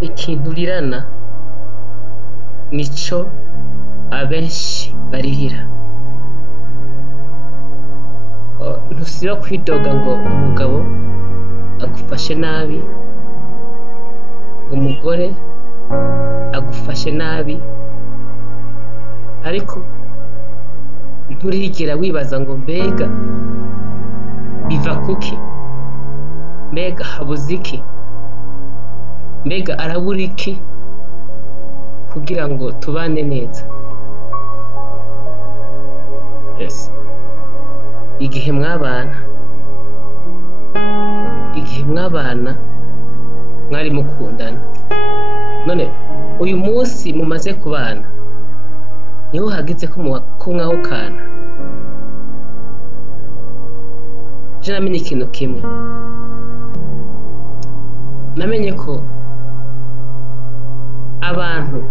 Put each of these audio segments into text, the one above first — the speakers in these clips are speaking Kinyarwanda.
ikintu urirana nico abenshi baririra. Ntusiba kwidoga ngo umugabo agufashe nabi, ngo umugore agufashe nabi, ariko nturigera wibaza ngo mbega biva kuki, mbega habuze iki, mbega arabura iki kugira ngo tubane neza. Yes. Igihe mwabana mwari mukundana, none uyu munsi mumaze kubana niho hageze ko mwahukana. Je namenye ikintu kimwe, namenye ko abantu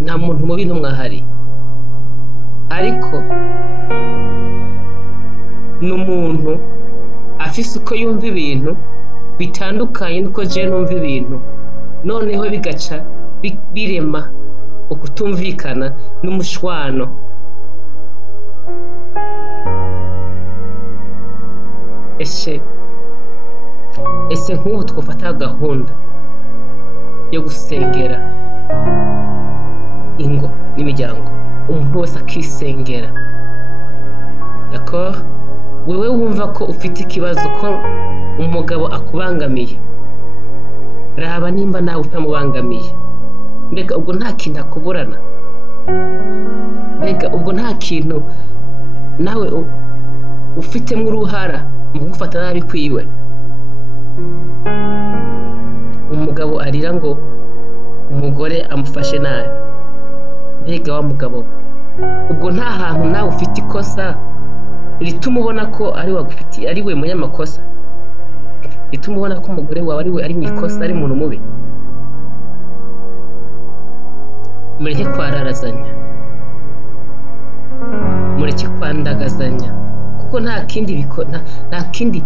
nta muntu mubi n'umwahari, ariko n'umuntu afise uko yumva ibintu bitandukanye nuko je numva ibintu, noneho bigaca birema ukutumvikana n'umushwano. Ese nk'ubu twofata gahunda yo gusengera ingo n'imiryango, umuntu wese akisengera, d'accord? Wewe wumva ko ufite ikibazo ko umugabo akubangamiye, raba nimba nawe utamubangamiye. Mbega ubwo nta kintu akuburana? Mbega ubwo nta kintu nawe ufitemo uruhara mu gufata nabi kwiwe? Umugabo arira ngo umugore amufashe nabi, mbega wa mugabo ubwo nta hantu nawe ufite ikosa rituma ubona ko ari we munyamakosa, rituma ubona ko umugore wawe ari mu ikosa, ari umuntu mubi? Mureke kwararazanya, mureke kwandagazanya, kuko nta kindi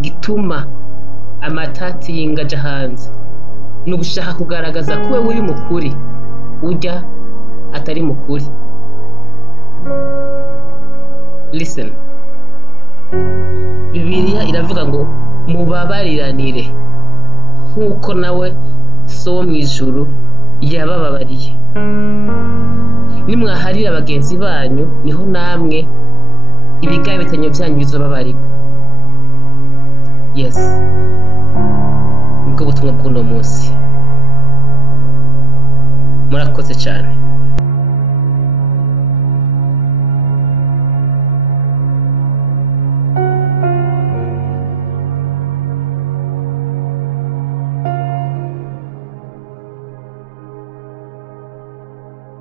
gituma amatati y'ingaja hanze, ni ugushaka kugaragaza ko wewe uri mukuri ujya atari mukuri. Listen, Bibiliya iravuga ngo mubabariranire nk'uko nawe so wo mu ijuru yabababariye. Nimwaharira bagenzi banyu, niho namwe ibigabitanyo byanyu bizobabarirwa. Yes, ubwo butumwa bw'uno munsi. Murakoze cyane.